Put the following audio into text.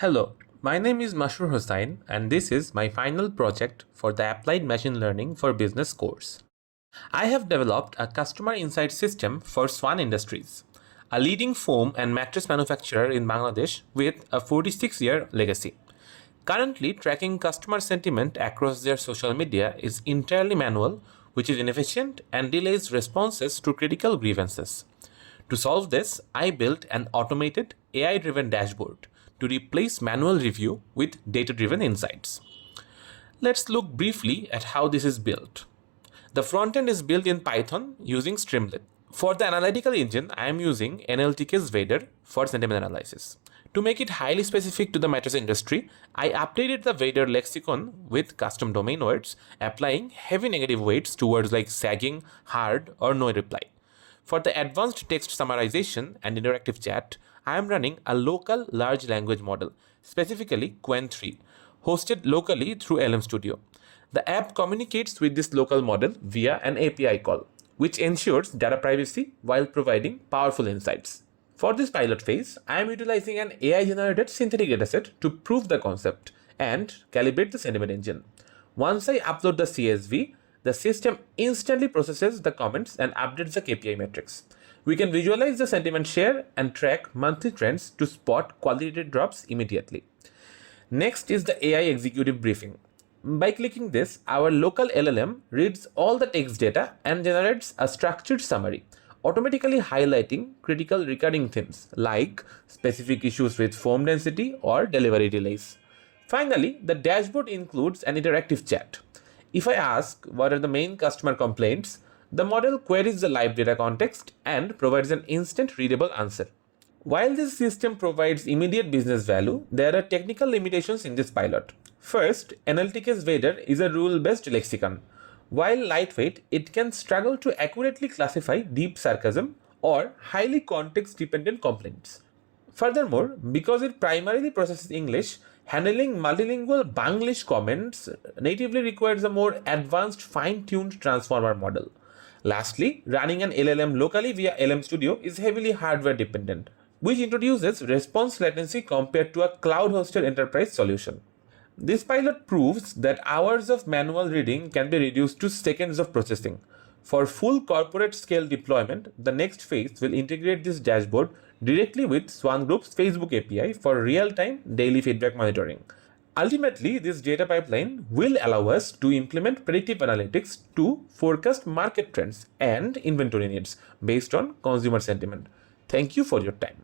Hello, my name is Mashur Hossain and this is my final project for the Applied Machine Learning for Business course. I have developed a customer insight system for Swan Industries, a leading foam and mattress manufacturer in Bangladesh with a 46-year legacy. Currently, tracking customer sentiment across their social media is entirely manual, which is inefficient and delays responses to critical grievances. To solve this, I built an automated AI-driven dashboard to replace manual review with data-driven insights. Let's look briefly at how this is built. The front-end is built in Python using Streamlit. For the analytical engine, I am using NLTK's Vader for sentiment analysis. To make it highly specific to the mattress industry, I updated the Vader lexicon with custom domain words, applying heavy negative weights to words like sagging, hard, or no reply. For the advanced text summarization and interactive chat, I am running a local large language model, specifically Qwen 3, hosted locally through LM Studio. The app communicates with this local model via an API call, which ensures data privacy while providing powerful insights. For this pilot phase, I am utilizing an AI-generated synthetic dataset to prove the concept and calibrate the sentiment engine. Once I upload the CSV, the system instantly processes the comments and updates the KPI metrics. We can visualize the sentiment share and track monthly trends to spot qualitative drops immediately. Next is the AI executive briefing. By clicking this, our local LLM reads all the text data and generates a structured summary, automatically highlighting critical recurring themes like specific issues with foam density or delivery delays. Finally, the dashboard includes an interactive chat. If I ask what are the main customer complaints, the model queries the live data context and provides an instant readable answer. While this system provides immediate business value, there are technical limitations in this pilot. First, NLTK's Vader is a rule-based lexicon. While lightweight, it can struggle to accurately classify deep sarcasm or highly context-dependent complaints. Furthermore, because it primarily processes English, handling multilingual Banglish comments natively requires a more advanced fine-tuned transformer model. Lastly, running an LLM locally via LM Studio is heavily hardware dependent, which introduces response latency compared to a cloud-hosted enterprise solution. This pilot proves that hours of manual reading can be reduced to seconds of processing. For full corporate scale deployment, the next phase will integrate this dashboard directly with Swan Group's Facebook API for real-time daily feedback monitoring. Ultimately, this data pipeline will allow us to implement predictive analytics to forecast market trends and inventory needs based on consumer sentiment. Thank you for your time.